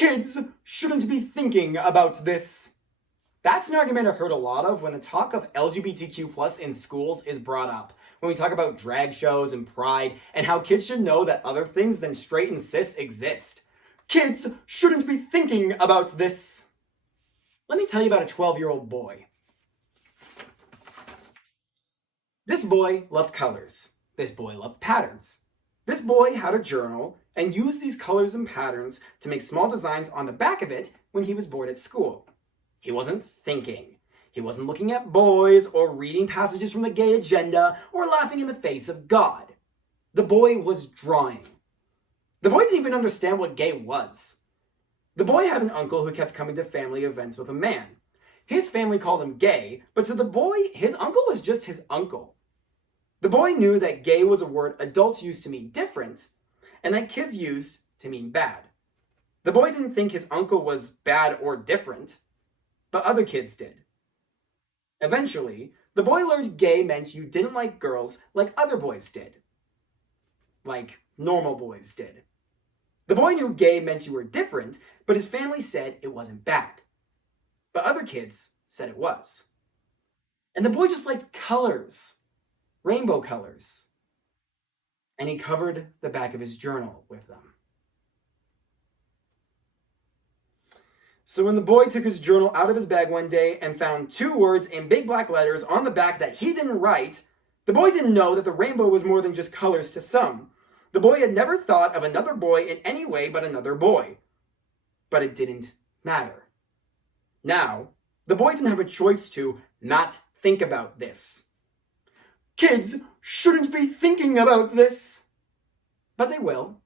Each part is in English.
Kids shouldn't be thinking about this. That's an argument I've heard a lot of when the talk of LGBTQ plus in schools is brought up. When we talk about drag shows and pride and how kids should know that other things than straight and cis exist. Kids shouldn't be thinking about this. Let me tell you about a 12-year-old boy. This boy loved colors. This boy loved patterns. This boy had a journal and used these colors and patterns to make small designs on the back of it when he was bored at school. He wasn't thinking. He wasn't looking at boys or reading passages from the gay agenda or laughing in the face of God. The boy was drawing. The boy didn't even understand what gay was. The boy had an uncle who kept coming to family events with a man. His family called him gay, but to the boy, his uncle was just his uncle. The boy knew that gay was a word adults used to mean different, and that kids used to mean bad. The boy didn't think his uncle was bad or different, but other kids did. Eventually, the boy learned gay meant you didn't like girls like other boys did. Like normal boys did. The boy knew gay meant you were different, but his family said it wasn't bad. But other kids said it was. And the boy just liked colors. Rainbow colors. And he covered the back of his journal with them. So when the boy took his journal out of his bag one day and found 2 words in big black letters on the back that he didn't write, the boy didn't know that the rainbow was more than just colors to some. The boy had never thought of another boy in any way but another boy. But it didn't matter. Now, the boy didn't have a choice to not think about this. Kids shouldn't be thinking about this. But they will.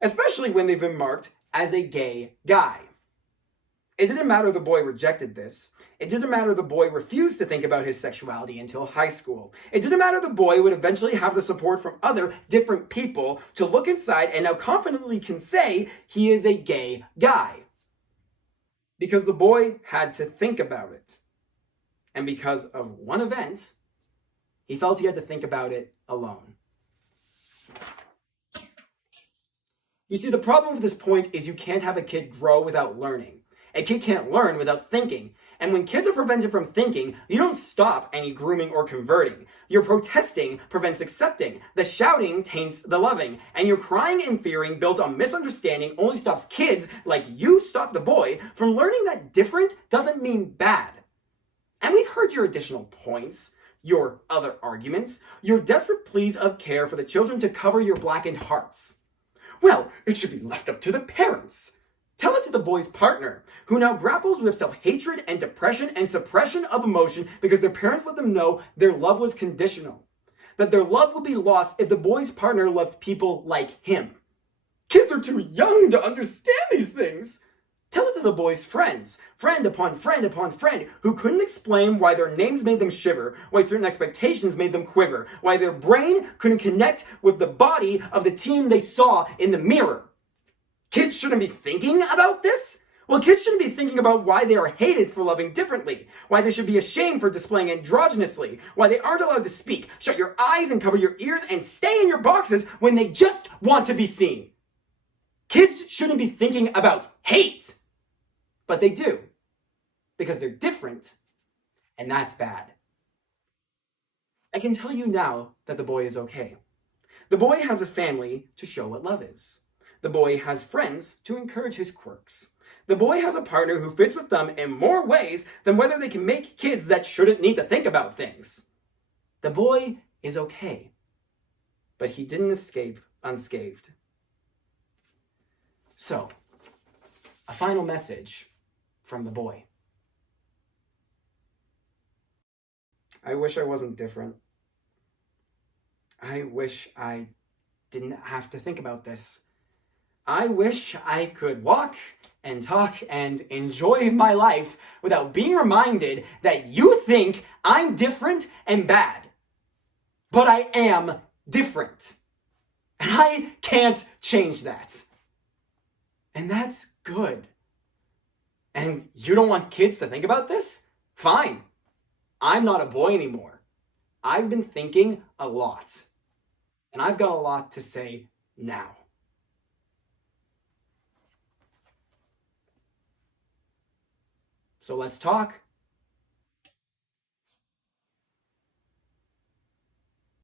Especially when they've been marked as a gay guy. It didn't matter the boy rejected this. It didn't matter the boy refused to think about his sexuality until high school. It didn't matter the boy would eventually have the support from other different people to look inside and now confidently can say he is a gay guy. Because the boy had to think about it. And because of one event, he felt he had to think about it alone. You see, the problem with this point is you can't have a kid grow without learning. A kid can't learn without thinking. And when kids are prevented from thinking, you don't stop any grooming or converting. Your protesting prevents accepting. The shouting taints the loving. And your crying and fearing built on misunderstanding only stops kids, like you stopped the boy, from learning that different doesn't mean bad. And we've heard your additional points, your other arguments, your desperate pleas of care for the children to cover your blackened hearts. Well, it should be left up to the parents. Tell it to the boy's partner, who now grapples with self-hatred and depression and suppression of emotion because their parents let them know their love was conditional. That their love would be lost if the boy's partner loved people like him. Kids are too young to understand these things. Tell it to the boy's friends, friend upon friend upon friend, who couldn't explain why their names made them shiver, why certain expectations made them quiver, why their brain couldn't connect with the body of the teen they saw in the mirror. Kids shouldn't be thinking about this? Well, kids shouldn't be thinking about why they are hated for loving differently, why they should be ashamed for displaying androgynously, why they aren't allowed to speak, shut your eyes and cover your ears and stay in your boxes when they just want to be seen. Kids shouldn't be thinking about hate, but they do, because they're different, and that's bad. I can tell you now that the boy is okay. The boy has a family to show what love is. The boy has friends to encourage his quirks. The boy has a partner who fits with them in more ways than whether they can make kids that shouldn't need to think about things. The boy is okay, but he didn't escape unscathed. So, a final message from the boy. I wish I wasn't different. I wish I didn't have to think about this. I wish I could walk and talk and enjoy my life without being reminded that you think I'm different and bad. But I am different. And I can't change that. And that's good. And you don't want kids to think about this? Fine. I'm not a boy anymore. I've been thinking a lot. And I've got a lot to say now. So let's talk.